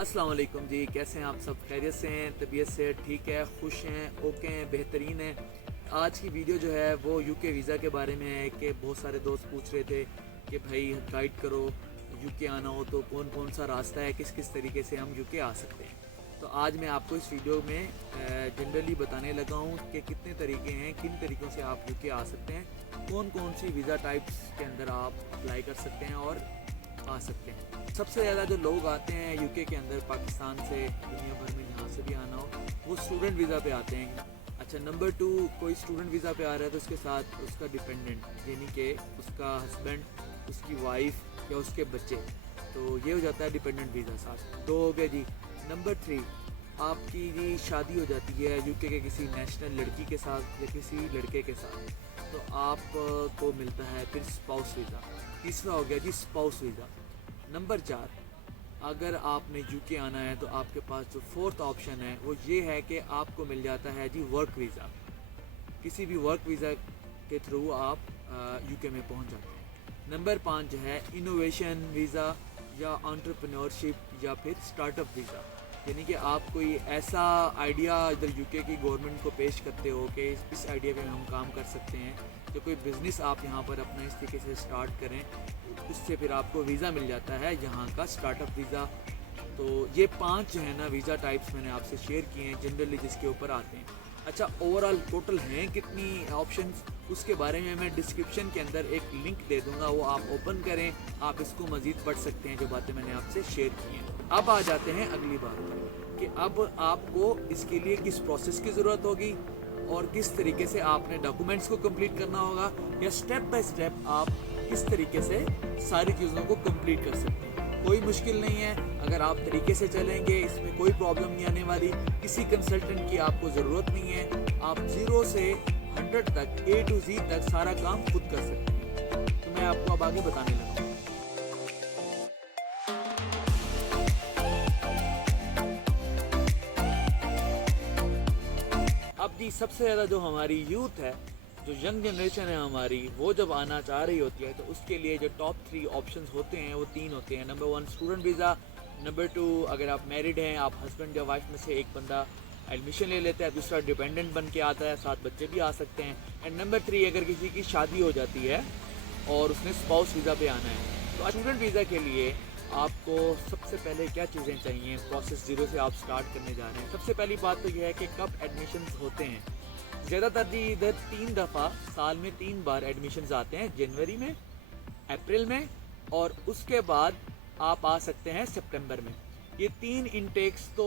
अस्सलाम वालेकुम जी, कैसे हैं आप सब? खैरियत से हैं? तबीयत से ठीक है? खुश हैं? ओके हैं? बेहतरीन हैं? आज की वीडियो जो है वो यूके वीज़ा के बारे में है कि बहुत सारे दोस्त पूछ रहे थे कि भाई गाइड करो, यूके आना हो तो कौन कौन सा रास्ता है, किस किस तरीके से हम यूके आ सकते हैं। तो आज मैं आपको इस वीडियो में जनरली बताने लगा हूँ कि कितने तरीके हैं, किन तरीक़ों से आप यूके आ सकते हैं, कौन कौन सी वीज़ा टाइप्स के अंदर आप अप्लाई कर सकते हैं और आ सकते हैं। सबसे ज़्यादा जो लोग आते हैं यूके के अंदर पाकिस्तान से, दुनिया भर में जहाँ से भी आना हो, वो स्टूडेंट वीज़ा पे आते हैं। अच्छा, नंबर 2, कोई स्टूडेंट वीज़ा पे आ रहा है तो उसके साथ उसका डिपेंडेंट यानी कि उसका हस्बैंड, उसकी वाइफ या उसके बच्चे, तो ये हो जाता है डिपेंडेंट वीज़ा साथ। 2 हो गए जी। नंबर 3, आपकी जी शादी हो जाती है यूके के किसी नेशनल लड़की के साथ या किसी लड़के के साथ, तो आपको मिलता है फिर स्पाउस वीज़ा। तीसरा हो गया जी स्पाउस वीज़ा। नंबर 4, अगर आपने यूके आना है तो आपके पास जो 4th ऑप्शन है वो ये है कि आपको मिल जाता है जी वर्क वीज़ा। किसी भी वर्क वीज़ा के थ्रू आप यूके में पहुंच जाते हैं। नंबर 5 जो है इनोवेशन वीज़ा या एंटरप्रेन्योरशिप या फिर स्टार्टअप वीज़ा, यानी कि आप कोई ऐसा आइडिया इधर यूके की गवर्नमेंट को पेश करते हो कि इस आइडिया पे हम काम कर सकते हैं, तो कोई बिज़नेस आप यहाँ पर अपना इस तरीके से स्टार्ट करें, उससे फिर आपको वीज़ा मिल जाता है यहाँ का स्टार्टअप वीज़ा। तो ये 5 जो है ना वीज़ा टाइप्स मैंने आपसे शेयर किए हैं जनरली जिसके ऊपर आते हैं। अच्छा, ओवरऑल टोटल हैं कितनी ऑप्शंस, उसके बारे में मैं डिस्क्रिप्शन के अंदर एक लिंक दे दूंगा, वो आप ओपन करें, आप इसको मज़ीद पढ़ सकते हैं जो बातें मैंने आपसे शेयर की हैं। अब आ जाते हैं अगली बात पर कि अब आपको इसके लिए किस प्रोसेस की ज़रूरत होगी और किस तरीके से आपने डॉक्यूमेंट्स को कंप्लीट करना होगा, या स्टेप बाय स्टेप आप किस तरीके से सारी चीज़ों को कंप्लीट कर सकते हैं। कोई मुश्किल नहीं है, अगर आप तरीके से चलेंगे इसमें कोई प्रॉब्लम नहीं आने वाली। किसी कंसल्टेंट की आपको ज़रूरत नहीं है, आप 0 से 100 तक A to Z तक सारा काम खुद कर सकते हैं। तो मैं आपको अब आगे बताने लगा। अब जी सबसे ज़्यादा जो हमारी यूथ है, जो यंग जनरेशन है हमारी, वो जब आना चाह रही होती है तो उसके लिए जो टॉप 3 ऑप्शंस होते हैं वो 3 होते हैं। नंबर 1 स्टूडेंट वीज़ा, नंबर 2 अगर आप मैरिड हैं, आप हस्बैंड या वाइफ में से एक बंदा एडमिशन ले लेता है, दूसरा डिपेंडेंट बन के आता है, साथ बच्चे भी आ सकते हैं। एंड नंबर 3 अगर किसी की शादी हो जाती है और उसने स्पाउस वीज़ा पे आना है। तो स्टूडेंट वीज़ा के लिए आपको सबसे पहले क्या चीज़ें चाहिए, प्रोसेस 0 से आप स्टार्ट करने जा रहे हैं। सबसे पहली बात तो यह है कि कब एडमिशन होते हैं। ज़्यादातर जी इधर 3 दफ़ा साल में 3 बार एडमिशन्स आते हैं, जनवरी में, अप्रैल में और उसके बाद आप आ सकते हैं सितंबर में। ये 3 इनटेक्स तो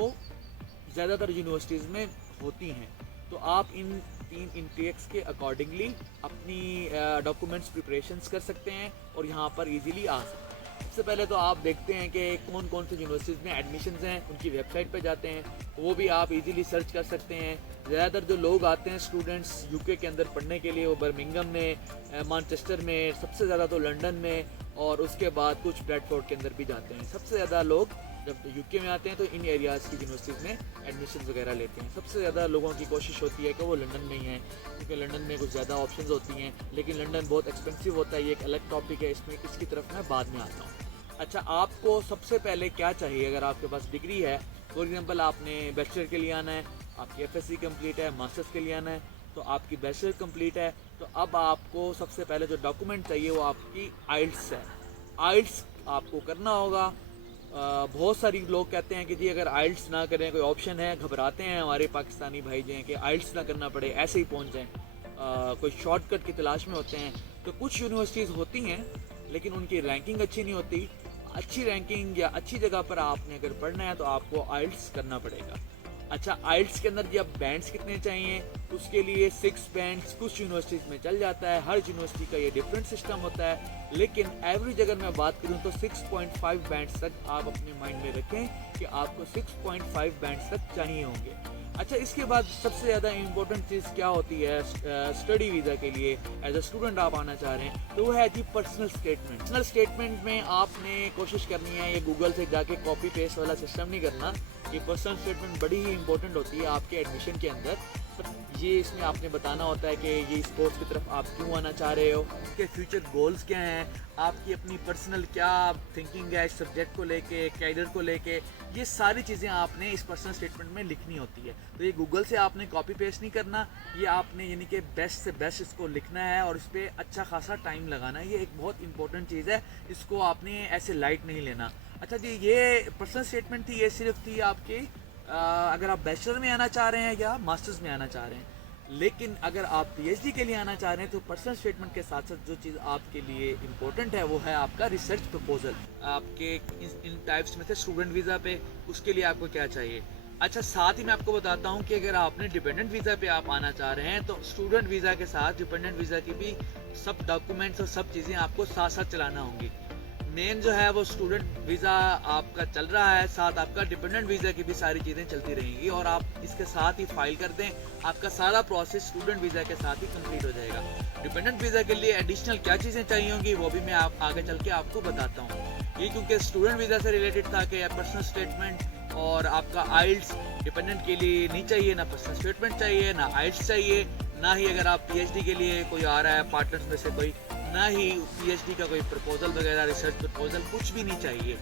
ज़्यादातर यूनिवर्सिटीज़ में होती हैं, तो आप इन 3 इनटेक्स के अकॉर्डिंगली अपनी डॉक्यूमेंट्स प्रिपरेशंस कर सकते हैं और यहाँ पर इजीली आ सकते हैं। सबसे पहले तो आप देखते हैं कि कौन कौन से यूनिवर्सिटीज़ में एडमिशन्स हैं, उनकी वेबसाइट पर जाते हैं, वो भी आप इजीली सर्च कर सकते हैं। ज़्यादातर जो लोग आते हैं स्टूडेंट्स यूके के अंदर पढ़ने के लिए, वो बर्मिंघम में, मैनचेस्टर में, सबसे ज़्यादा तो लंदन में, और उसके बाद कुछ ब्रैडफोर्ड के अंदर भी जाते हैं। सबसे ज़्यादा लोग जब यूके में आते हैं तो इन एरियाज़ की यूनिवर्सिटीज़ में एडमिशन वगैरह लेते हैं। सबसे ज़्यादा लोगों की कोशिश होती है कि वो लंदन में ही हैं, क्योंकि लंदन में कुछ ज़्यादा ऑप्शंस होती हैं, लेकिन लंदन बहुत एक्सपेंसिव होता है, ये एक अलग टॉपिक है, इसकी तरफ मैं बाद में आता हूँ। अच्छा, आपको सबसे पहले क्या चाहिए, अगर आपके पास डिग्री है, फॉर एग्जांपल आपने बैचलर के लिए आना है, आपकी एफएससी कंप्लीट है, मास्टर्स के लिए आना है, तो आपकी बैचलर कंप्लीट है, तो अब आपको सबसे पहले जो डॉक्यूमेंट चाहिए वो आपकी आइल्स है। आइल्स आपको करना होगा। बहुत सारी लोग कहते हैं कि जी अगर आइल्स ना करें कोई ऑप्शन है, घबराते हैं हमारे पाकिस्तानी भाई जो हैं कि आइल्स ना करना पड़े, ऐसे ही पहुंच जाएं, कोई शॉर्टकट की तलाश में होते हैं। तो कुछ यूनिवर्सिटीज़ होती हैं लेकिन उनकी रैंकिंग अच्छी नहीं होती। अच्छी रैंकिंग या अच्छी जगह पर आपने अगर पढ़ना है तो आपको आइल्स करना पड़ेगा। अच्छा, आइल्स के अंदर जब बैंड्स कितने चाहिए, उसके लिए 6 बैंड्स कुछ यूनिवर्सिटीज़ में चल जाता है, हर यूनिवर्सिटी का ये डिफरेंट सिस्टम होता है, लेकिन एवरेज अगर मैं बात करूँ तो 6.5 बैंड्स तक आप अपने माइंड में रखें कि आपको 6.5 बैंड्स तक चाहिए होंगे। अच्छा, इसके बाद सबसे ज़्यादा इम्पोर्टेंट चीज़ क्या होती है स्टडी वीज़ा के लिए, एज अ स्टूडेंट आप आना चाह रहे हैं, तो वो है जी पर्सनल स्टेटमेंट। पर्सनल स्टेटमेंट में आपने कोशिश करनी है, ये गूगल से जाके कॉपी पेस्ट वाला सिस्टम नहीं करना। ये पर्सनल स्टेटमेंट बड़ी ही इंपॉर्टेंट होती है आपके एडमिशन के अंदर। ये इसमें आपने बताना होता है कि ये स्पोर्ट्स की तरफ आप क्यों आना चाह रहे हो, उसके फ्यूचर गोल्स क्या हैं, आपकी अपनी पर्सनल क्या थिंकिंग है इस सब्जेक्ट को लेके, कैरियर को लेके। ये सारी चीज़ें आपने इस पर्सनल स्टेटमेंट में लिखनी होती है। तो ये गूगल से आपने कॉपी पेस्ट नहीं करना, ये आपने यानी कि बेस्ट से बेस्ट इसको लिखना है और इस पर अच्छा खासा टाइम लगाना है। ये एक बहुत इंपॉर्टेंट चीज़ है, इसको आपने ऐसे लाइट नहीं लेना। अच्छा जी, ये पर्सनल स्टेटमेंट थी, ये सिर्फ थी आपकी अगर आप बैचलर में आना चाह रहे हैं या मास्टर्स में आना चाह रहे हैं। लेकिन अगर आप पीएचडी के लिए आना चाह रहे हैं तो पर्सनल स्टेटमेंट के साथ साथ जो चीज़ आपके लिए इम्पोर्टेंट है वो है आपका रिसर्च प्रपोजल। आपके इन टाइप्स में से स्टूडेंट वीज़ा पे, उसके लिए आपको क्या चाहिए। अच्छा, साथ ही मैं आपको बताता हूँ कि अगर आपने डिपेंडेंट वीज़ा पे आप आना चाह रहे हैं तो स्टूडेंट वीज़ा के साथ डिपेंडेंट वीज़ा की भी सब डॉक्यूमेंट्स और सब चीज़ें आपको साथ साथ चलाना होंगी। मेन जो है वो स्टूडेंट वीज़ा आपका चल रहा है, साथ आपका डिपेंडेंट वीज़ा की भी सारी चीज़ें चलती रहेंगी और आप इसके साथ ही फाइल कर दें, आपका सारा प्रोसेस स्टूडेंट वीज़ा के साथ ही कंप्लीट हो जाएगा। डिपेंडेंट वीज़ा के लिए एडिशनल क्या चीज़ें चाहिए होंगी वो भी मैं आप आगे चल के आपको बताता हूँ। ये क्योंकि स्टूडेंट वीज़ा से रिलेटेड था कि पर्सनल स्टेटमेंट और आपका आइल्स डिपेंडेंट के लिए नहीं चाहिए, ना पर्सनल स्टेटमेंट चाहिए, ना आइल्स चाहिए, ना ही अगर आप पीएचडी के लिए कोई आ रहा है पार्टनर्स में से कोई, ना ही पीएचडी का कोई प्रपोजल वगैरह, रिसर्च प्रपोजल, कुछ भी नहीं चाहिए।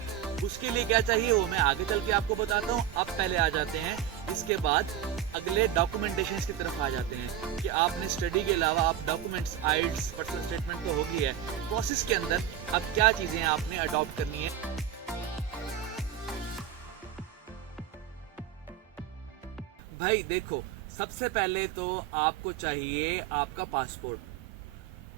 उसके लिए क्या चाहिए वो मैं आगे चल के आपको बताता हूँ। अब पहले आ जाते हैं इसके बाद अगले डॉक्यूमेंटेशन की तरफ आ जाते हैं कि आपने स्टडी के अलावा आप डॉक्यूमेंट्स, आइल्स, पर्सनल स्टेटमेंट तो होगी है, प्रोसेस के अंदर अब क्या चीज़ें आपने अडॉप्ट करनी है। भाई देखो, सबसे पहले तो आपको चाहिए आपका पासपोर्ट।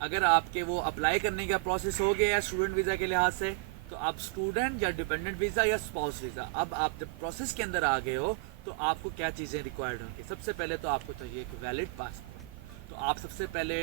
अगर आपके वो अप्लाई करने का प्रोसेस हो गया है स्टूडेंट वीज़ा के लिहाज से, तो आप स्टूडेंट या डिपेंडेंट वीज़ा या स्पाउस वीज़ा, अब आप जब प्रोसेस के अंदर आ गए हो तो आपको क्या चीज़ें रिक्वायर्ड होंगी। सबसे पहले तो आपको चाहिए एक वैलिड पासपोर्ट। तो आप सबसे पहले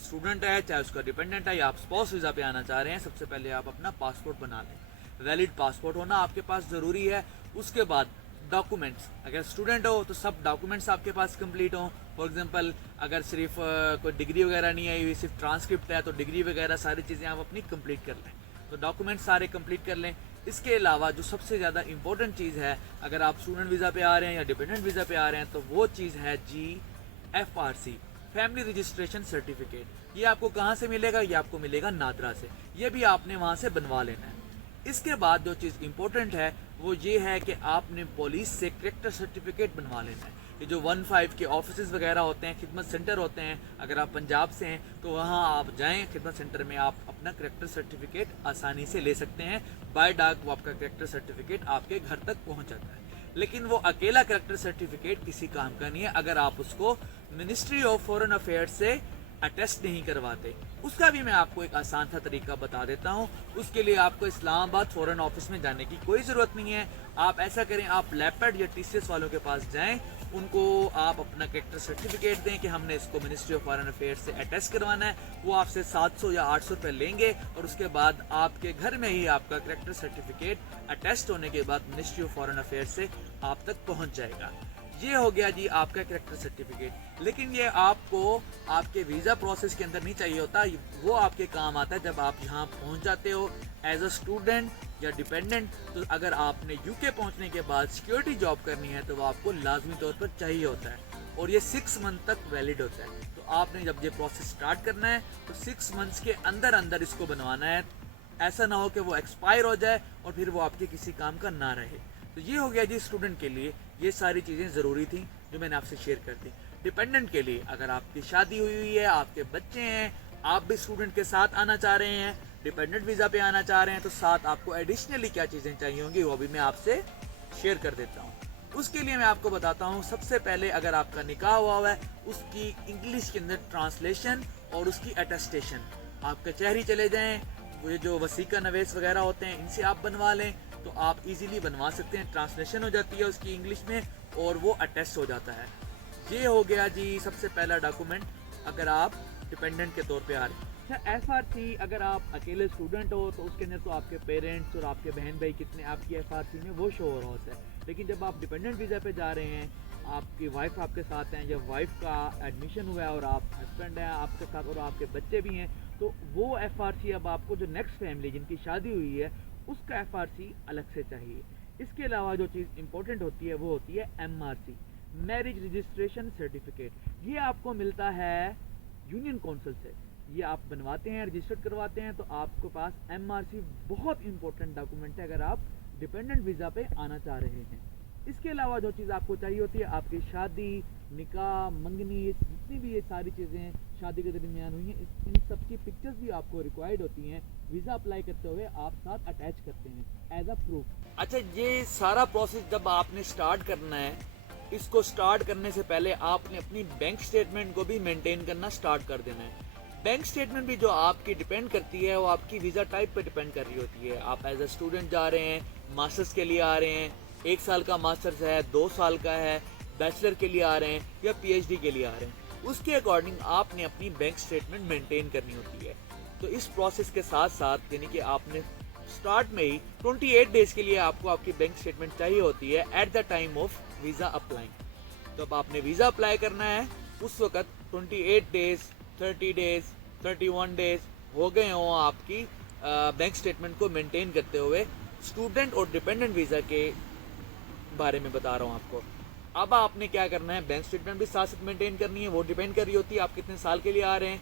स्टूडेंट है चाहे उसका डिपेंडेंट है या आप स्पाउस वीज़ा पे आना चाह रहे हैं, सबसे पहले आप अपना पासपोर्ट बना लें। वैलिड पासपोर्ट होना आपके पास ज़रूरी है। उसके बाद डॉक्यूमेंट्स, अगर स्टूडेंट हो तो सब डॉक्यूमेंट्स आपके पास कंप्लीट हो। फॉर एग्जांपल अगर सिर्फ कोई डिग्री वगैरह नहीं आई हुई, सिर्फ ट्रांसक्रिप्ट है, तो डिग्री वगैरह सारी चीज़ें आप अपनी कंप्लीट कर लें। तो डॉक्यूमेंट्स सारे कंप्लीट कर लें। इसके अलावा जो सबसे ज़्यादा इंपॉर्टेंट चीज़ है, अगर आप स्टूडेंट वीज़ा पे आ रहे हैं या डिपेंडेंट वीज़ा पे आ रहे हैं, तो वो चीज़ है GFRC, फैमिली रजिस्ट्रेशन सर्टिफिकेट। ये आपको कहाँ से मिलेगा? ये आपको मिलेगा नादरा से। ये भी आपने वहाँ से बनवा लेना है। इसके बाद जो चीज़ इम्पोर्टेंट है वो ये है कि आपने पुलिस से कैरेक्टर सर्टिफिकेट बनवा लेना है। ये जो 15 के ऑफिस वगैरह होते हैं, खिदमत सेंटर होते हैं, अगर आप पंजाब से हैं तो वहाँ आप जाएं खिदमत सेंटर में, आप अपना कैरेक्टर सर्टिफिकेट आसानी से ले सकते हैं। बाय डाक वो आपका कैरेक्टर सर्टिफिकेट आपके घर तक पहुँच जाता है। लेकिन वो अकेला कैरेक्टर सर्टिफिकेट किसी काम का नहीं है अगर आप उसको मिनिस्ट्री ऑफ फॉरेन अफेयर्स से अटेस्ट नहीं करवाते। उसका भी मैं आपको एक आसान सा तरीका बता देता हूँ। उसके लिए आपको इस्लामाबाद फॉरेन ऑफिस में जाने की कोई ज़रूरत नहीं है। आप ऐसा करें, आप लैपड या टीसीएस वालों के पास जाएं, उनको आप अपना कैरेक्टर सर्टिफिकेट दें कि हमने इसको मिनिस्ट्री ऑफ फॉरेन अफेयर्स से अटेस्ट करवाना है। वो आपसे 700 या 800 रुपये लेंगे और उसके बाद आपके घर में ही आपका कैरेक्टर सर्टिफिकेट अटेस्ट होने के बाद मिनिस्ट्री ऑफ फॉरेन अफेयर्स से आप तक पहुँच जाएगा। ये हो गया जी आपका कैरेक्टर सर्टिफिकेट। लेकिन ये आपको आपके वीज़ा प्रोसेस के अंदर नहीं चाहिए होता, वो आपके काम आता है जब आप यहाँ पहुँच जाते हो एज अ स्टूडेंट या डिपेंडेंट। तो अगर आपने यूके पहुँचने के बाद सिक्योरिटी जॉब करनी है तो वो आपको लाजमी तौर पर चाहिए होता है और ये 6 मंथ तक वैलिड होता है। तो आपने जब ये प्रोसेस स्टार्ट करना है तो 6 मंथ्स के अंदर अंदर इसको बनवाना है। ऐसा ना हो कि वो एक्सपायर हो जाए और फिर वो आपके किसी काम का ना रहे। तो ये हो गया जी स्टूडेंट के लिए, ये सारी चीज़ें ज़रूरी थी जो मैंने आपसे शेयर कर दी। डिपेंडेंट के लिए, अगर आपकी शादी हुई है, आपके बच्चे हैं, आप भी स्टूडेंट के साथ आना चाह रहे हैं, डिपेंडेंट वीज़ा पे आना चाह रहे हैं, तो साथ आपको एडिशनली क्या चीज़ें चाहिए होंगी वो भी मैं आपसे शेयर कर देता हूँ। उसके लिए मैं आपको बताता हूँ, सबसे पहले अगर आपका निकाह हुआ है उसकी इंग्लिश के अंदर ट्रांसलेशन और उसकी अटेस्टेशन। आप कचहरी चले जाएँ, वो जो वसीका नवेस वगैरह होते हैं इनसे आप बनवा लें तो आप इजीली बनवा सकते हैं। ट्रांसलेशन हो जाती है उसकी इंग्लिश में और वो अटेस्ट हो जाता है। ये हो गया जी सबसे पहला डॉक्यूमेंट अगर आप डिपेंडेंट के तौर पे आ रहे हैं। FRC अगर आप अकेले स्टूडेंट हो तो उसके अंदर तो आपके पेरेंट्स और आपके बहन भाई कितने आपकी FRC में वो शो हो रहा होता है। लेकिन जब आप डिपेंडेंट वीज़ा पे जा रहे हैं, आपकी वाइफ आपके साथ हैं, जब वाइफ का एडमिशन हुआ है और आप हस्बैंड हैं आपके साथ और आपके बच्चे भी हैं, तो वो FRC अब आपको जो नेक्स्ट फैमिली जिनकी शादी हुई है उसका FRC अलग से चाहिए। इसके अलावा जो चीज़ इंपॉर्टेंट होती है वो होती है MRC, मैरिज रजिस्ट्रेशन सर्टिफिकेट, ये आपको मिलता है यूनियन काउंसिल से। ये आप बनवाते हैं, रजिस्टर्ड करवाते हैं, तो आपके पास MRC बहुत इंपॉर्टेंट डॉक्यूमेंट है अगर आप डिपेंडेंट वीज़ा पे आना चाह रहे हैं। इसके अलावा जो चीज़ आपको चाहिए होती है, आपकी शादी, निकाह, मंगनी, जितनी भी ये सारी चीज़ें शादी के दरमियान हुई हैं, इन सब की पिक्चर्स भी आपको रिक्वायर्ड होती हैं। वीज़ा अप्लाई करते हुए आप साथ अटैच करते हैं एज अ प्रूफ। अच्छा, ये सारा प्रोसेस जब आपने स्टार्ट करना है, इसको स्टार्ट करने से पहले आपने अपनी बैंक स्टेटमेंट को भी मेंटेन करना स्टार्ट कर देना है। बैंक स्टेटमेंट भी जो आपकी डिपेंड करती है, वो आपकी वीज़ा टाइप पे डिपेंड कर रही होती है। आप एज अ स्टूडेंट जा रहे हैं, मास्टर्स के लिए आ रहे हैं, 1 साल का मास्टर्स है, 2 साल का है, बैचलर के लिए आ रहे हैं या PhD के लिए आ रहे हैं, उसके अकॉर्डिंग आपने अपनी बैंक स्टेटमेंट मेंटेन करनी होती है। तो इस प्रोसेस के साथ साथ, यानी कि आपने स्टार्ट में ही 28 डेज के लिए आपको आपकी बैंक स्टेटमेंट चाहिए होती है at the time of visa applying. तो अब आपने वीज़ा अप्लाई करना है, उस वक्त 28 डेज, 30 डेज, 31 डेज हो गए हों आपकी बैंक स्टेटमेंट को मेंटेन करते हुए। स्टूडेंट और डिपेंडेंट वीज़ा के बारे में बता रहा हूँ आपको। अब आपने क्या करना है, बैंक स्टेटमेंट भी साथ साथ मेंटेन करनी है। वो डिपेंड कर रही होती है आप कितने साल के लिए आ रहे हैं,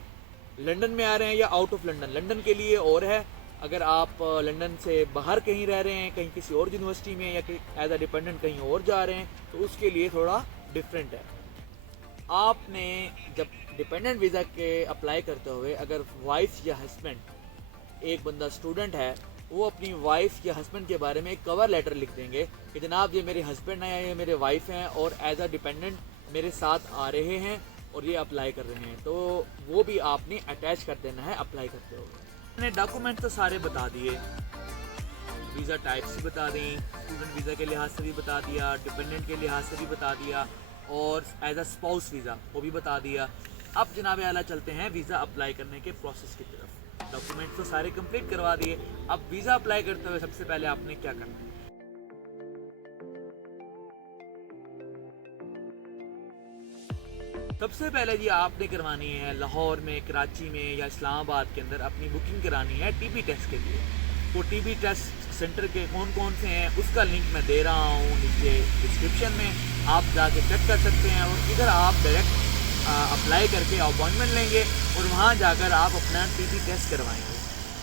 लंदन में आ रहे हैं या आउट ऑफ लंदन। लंदन के लिए और है, अगर आप लंदन से बाहर कहीं रह रहे हैं, कहीं किसी और यूनिवर्सिटी में या एज अ डिपेंडेंट कहीं और जा रहे हैं, तो उसके लिए थोड़ा डिफरेंट है। आपने जब डिपेंडेंट वीज़ा के अप्लाई करते हुए, अगर वाइफ या हस्बैंड, एक बंदा स्टूडेंट है, वो अपनी वाइफ या हस्बैंड के बारे में एक कवर लेटर लिख देंगे कि जनाब ये मेरे हस्बैंड हैं, ये मेरे वाइफ हैं और एज अ डिपेंडेंट मेरे साथ आ रहे हैं और ये अप्लाई कर रहे हैं, तो वो भी आपने अटैच कर देना है अप्लाई करते हुए। मैंने डॉक्यूमेंट तो सारे बता दिए, वीज़ा टाइप्स भी बता दी, स्टूडेंट वीज़ा के लिहाज से भी बता दिया, डिपेंडेंट के लिहाज से भी बता दिया, और एज अ स्पाउस वीज़ा वो भी बता दिया। अब जनाब आला चलते हैं वीज़ा अप्लाई करने के प्रोसेस की तरफ। डॉक्यूमेंट तो सारे कंप्लीट करवा दिए, अब वीज़ा अप्लाई करते हुए सबसे पहले आपने क्या करना है। सबसे पहले जी आपने करवानी है लाहौर में, कराची में या इस्लामाबाद के अंदर अपनी बुकिंग करानी है TB टेस्ट के लिए। वो TB टेस्ट सेंटर के कौन कौन से हैं उसका लिंक मैं दे रहा हूँ नीचे डिस्क्रिप्शन में, आप जाके चेक कर सकते हैं। और इधर आप डायरेक्ट अप्लाई करके अपॉइंटमेंट लेंगे और वहाँ जाकर आप अपना TB टेस्ट करवाएंगे।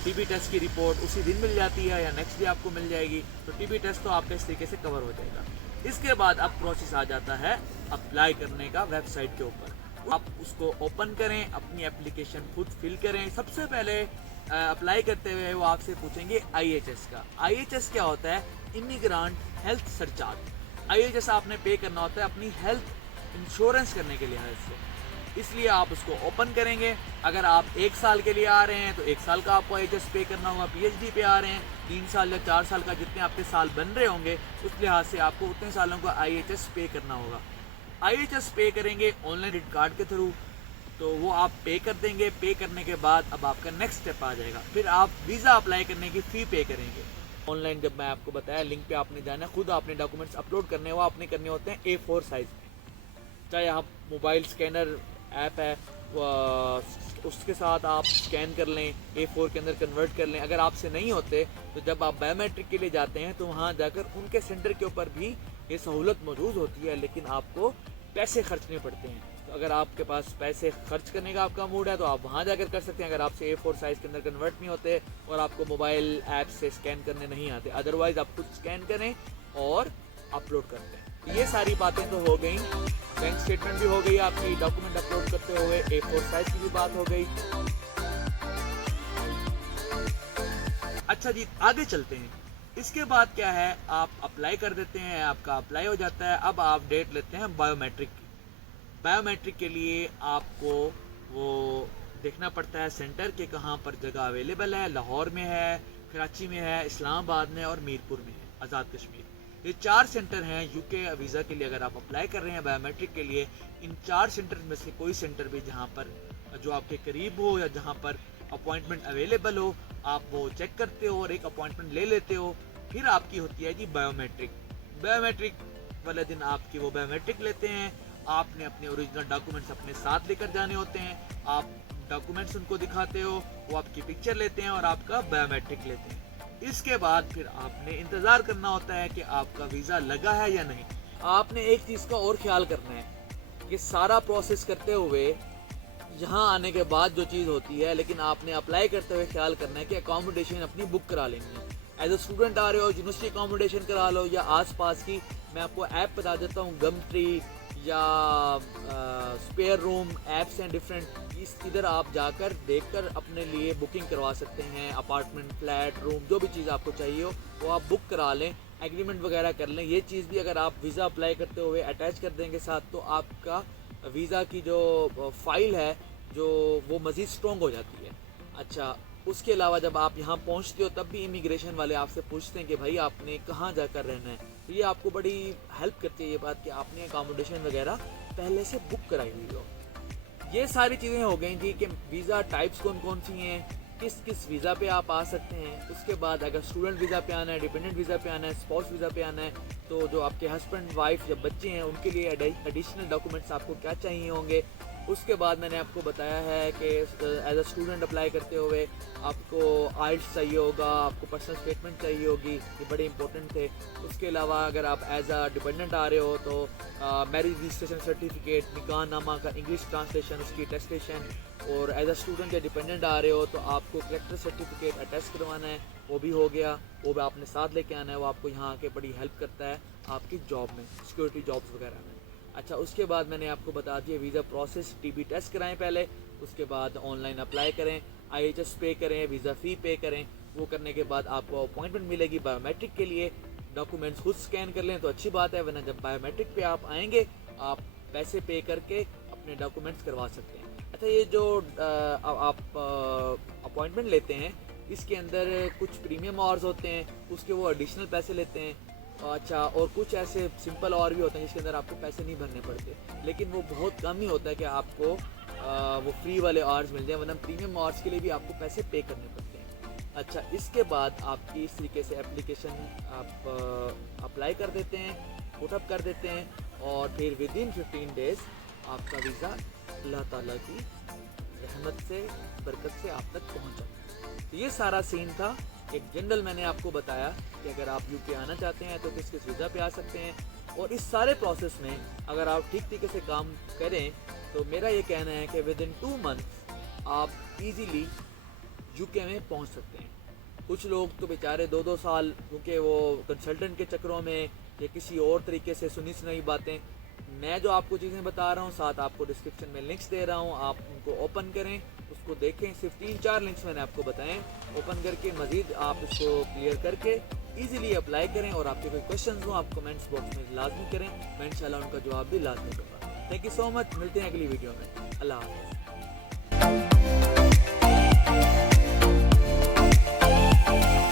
TB टेस्ट की रिपोर्ट उसी दिन मिल जाती है या नेक्स्ट डे आपको मिल जाएगी, तो TB टेस्ट तो आपका इस तरीके से कवर हो जाएगा। इसके बाद अब प्रोसेस आ जाता है अप्लाई करने का वेबसाइट के ऊपर। आप उसको ओपन करें, अपनी एप्लीकेशन खुद फिल करें। सबसे पहले अप्लाई करते हुए वो आपसे पूछेंगे IHS का। IHS क्या होता है? Immigrant health surcharge. IHS आपने पे करना होता है अपनी हेल्थ इंश्योरेंस करने के लिहाज से, इसलिए आप उसको ओपन करेंगे। अगर आप 1 साल के लिए आ रहे हैं तो 1 साल का आपको IHS पे करना होगा। PhD पे आ रहे हैं 3 साल या 4 साल का, जितने आपके साल बन रहे होंगे उस लिहाज से आपको उतने सालों का IHS पे करना होगा। IHS पे करेंगे ऑनलाइन क्रेडिट कार्ड के थ्रू, तो वो आप पे कर देंगे। पे करने के बाद अब आपका नेक्स्ट स्टेप आ जाएगा, फिर आप वीज़ा अप्लाई करने की फ़ी पे करेंगे। ऑनलाइन जब मैं आपको बताया लिंक पे आपने जाना, खुद आपने डॉक्यूमेंट्स अपलोड करने, वो आपने करने होते हैं A4 साइज़ में। चाहे आप मोबाइल स्कैनर ऐप है उसके साथ आप स्कैन कर लें, A4 के अंदर कन्वर्ट कर लें। अगर आपसे नहीं होते तो जब आप बायोमेट्रिक के लिए जाते हैं तो वहाँ जाकर उनके सेंटर के ऊपर भी ये सहूलत मौजूद होती है, लेकिन आपको पैसे खर्चने पड़ते हैं। तो अगर आपके पास पैसे खर्च करने का आपका मूड है तो आप वहाँ जाकर कर सकते हैं, अगर आपसे A4 साइज़ के अंदर कन्वर्ट नहीं होते और आपको मोबाइल ऐप से स्कैन करने नहीं आते। अदरवाइज़ आप खुद स्कैन करें और अपलोड कर दें। ये सारी बातें तो हो गई, बैंक स्टेटमेंट भी हो गई आपकी, डॉक्यूमेंट अपलोड करते हुए A4 साइज़ की भी बात हो गई। अच्छा जी, आगे चलते हैं। इसके बाद क्या है, आप अप्लाई कर देते हैं, आपका अप्लाई हो जाता है। अब आप डेट लेते हैं बायोमेट्रिक की। बायोमेट्रिक के लिए आपको वो देखना पड़ता है सेंटर के कहाँ पर जगह अवेलेबल है। लाहौर में है, कराची में है, इस्लामाबाद में और मीरपुर में है, आज़ाद कश्मीर। ये 4 सेंटर हैं UK वीज़ा के लिए। अगर आप अप्लाई कर रहे हैं बायोमेट्रिक के लिए, इन 4 सेंटर में से कोई सेंटर भी जहाँ पर जो आपके करीब हो या जहाँ पर अपॉइंटमेंट अवेलेबल हो, आप वो चेक करते हो और एक अपॉइंटमेंट ले लेते हो। फिर आपकी होती है जी बायोमेट्रिक। बायोमेट्रिक वाले दिन आपकी वो बायोमेट्रिक लेते हैं। आपने अपने ओरिजिनल डॉक्यूमेंट्स अपने साथ लेकर जाने होते हैं। आप डॉक्यूमेंट्स उनको दिखाते हो, वो आपकी पिक्चर लेते हैं और आपका बायोमेट्रिक लेते हैं। इसके बाद फिर आपने इंतज़ार करना होता है कि आपका वीज़ा लगा है या नहीं। आपने एक चीज़ का और ख्याल करना है कि सारा प्रोसेस करते हुए यहाँ आने के बाद जो चीज़ होती है, लेकिन आपने अप्लाई करते हुए ख्याल करना है कि अकोमोडेशन अपनी बुक करा लेनी है। एज अ स्टूडेंट आ रहे हो, यूनिवर्सिटी अकोमोडेशन करा लो या आसपास की, मैं आपको ऐप बता देता हूँ, गम ट्री या स्पेयर रूम ऐप्स हैं डिफरेंट, इधर आप जाकर देखकर अपने लिए बुकिंग करवा सकते हैं। अपार्टमेंट, फ्लैट, रूम, जो भी चीज़ आपको चाहिए हो वो आप बुक करा लें, एग्रीमेंट वगैरह कर लें। ये चीज़ भी अगर आप वीज़ा अप्लाई करते हुए अटैच कर देंगे साथ, तो आपका वीज़ा की जो फाइल है जो वो मज़ीद स्ट्रॉन्ग हो जाती है। अच्छा, उसके अलावा जब आप यहाँ पहुँचते हो तब भी इमिग्रेशन वाले आपसे पूछते हैं कि भाई आपने कहाँ जाकर रहना है। तो ये आपको बड़ी हेल्प करती है ये बात कि आपने अकोमोडेशन वगैरह पहले से बुक कराई हुई हो। ये सारी चीज़ें हो गई जी कि वीज़ा टाइप्स कौन कौन सी हैं, किस किस वीज़ा पे आप आ सकते हैं। उसके बाद अगर स्टूडेंट वीज़ा पे आना है, डिपेंडेंट वीज़ा पे आना है, स्पाउस वीज़ा पे आना है, तो जो आपके हस्बैंड वाइफ या बच्चे हैं उनके लिए एडिशनल डॉक्यूमेंट्स आपको क्या चाहिए होंगे। उसके बाद मैंने आपको बताया है कि एज अ स्टूडेंट अप्लाई करते हुए आपको आइल्स चाहिए होगा, आपको पर्सनल स्टेटमेंट चाहिए होगी, ये बड़े इंपॉर्टेंट थे। उसके अलावा अगर आप एज अ डिपेंडेंट आ रहे हो तो मैरिज रजिस्ट्रेशन सर्टिफिकेट, निकाह नामा का इंग्लिश ट्रांसलेशन, उसकी टेस्टेशन, और एज अ स्टूडेंट या डिपेंडेंट आ रहे हो तो आपको कलेक्टर सर्टिफिकेट अटैच करवाना है, वो भी हो गया, वो भी आपने साथ लेके आना है। वो आपको यहाँ आके बड़ी हेल्प करता है आपकी जॉब में, सिक्योरिटी जॉब्स वगैरह में। अच्छा, उसके बाद मैंने आपको बता दिया वीज़ा प्रोसेस, टीबी टेस्ट कराएं पहले, उसके बाद ऑनलाइन अप्लाई करें, IHS पे करें, वीज़ा फ़ी पे करें। वो करने के बाद आपको अपॉइंटमेंट मिलेगी बायोमेट्रिक के लिए। डॉक्यूमेंट्स खुद स्कैन कर लें तो अच्छी बात है, वरना जब बायोमेट्रिक पे आप आएंगे आप पैसे पे करके अपने डॉक्यूमेंट्स करवा सकते हैं। अच्छा, ये जो आप अपॉइंटमेंट लेते हैं इसके अंदर कुछ प्रीमियम आवर्स होते हैं, उसके वो एडिशनल पैसे लेते हैं। अच्छा, और कुछ ऐसे सिंपल और भी होते हैं जिसके अंदर आपको पैसे नहीं भरने पड़ते, लेकिन वो बहुत कम ही होता है कि आपको वो फ्री वाले आवर्स मिल जाए, वरना प्रीमियम आवर्स के लिए भी आपको पैसे पे करने पड़ते हैं। अच्छा, इसके बाद आपकी इस तरीके से एप्लीकेशन आप अप्लाई कर देते हैं, पुटअप कर देते हैं, और फिर विद इन 15 डेज़ आपका वीज़ा अल्लाह ताला की रहमत से, बरकत से आप तक पहुँच जाता है। तो ये सारा सीन था, एक जनरल मैंने आपको बताया कि अगर आप यूके आना चाहते हैं तो किस किस वीज़ा पे आ सकते हैं। और इस सारे प्रोसेस में अगर आप ठीक तरीके से काम करें तो मेरा ये कहना है कि विद इन 2 मंथ आप इजीली यूके में पहुंच सकते हैं। कुछ लोग तो बेचारे 2-2 साल, क्योंकि वो कंसल्टेंट के चक्करों में या किसी और तरीके से सुनी सुनाई बातें, मैं जो आपको चीज़ें बता रहा हूँ साथ आपको डिस्क्रिप्शन में लिंक्स दे रहा हूँ, आप उनको ओपन करें, उसको देखें। सिर्फ 3-4 लिंक्स मैंने आपको बताएं, ओपन करके मज़ीद आप इसको क्लियर करके इजीली अप्लाई करें। और आपके कोई क्वेश्चंस हो आप कमेंट्स बॉक्स में लाजमी करें, मैं इंशाल्लाह उनका जवाब भी लाजमी दूंगा। थैंक यू सो मच, मिलते हैं अगली वीडियो में। अल्लाह हाफ़िज़।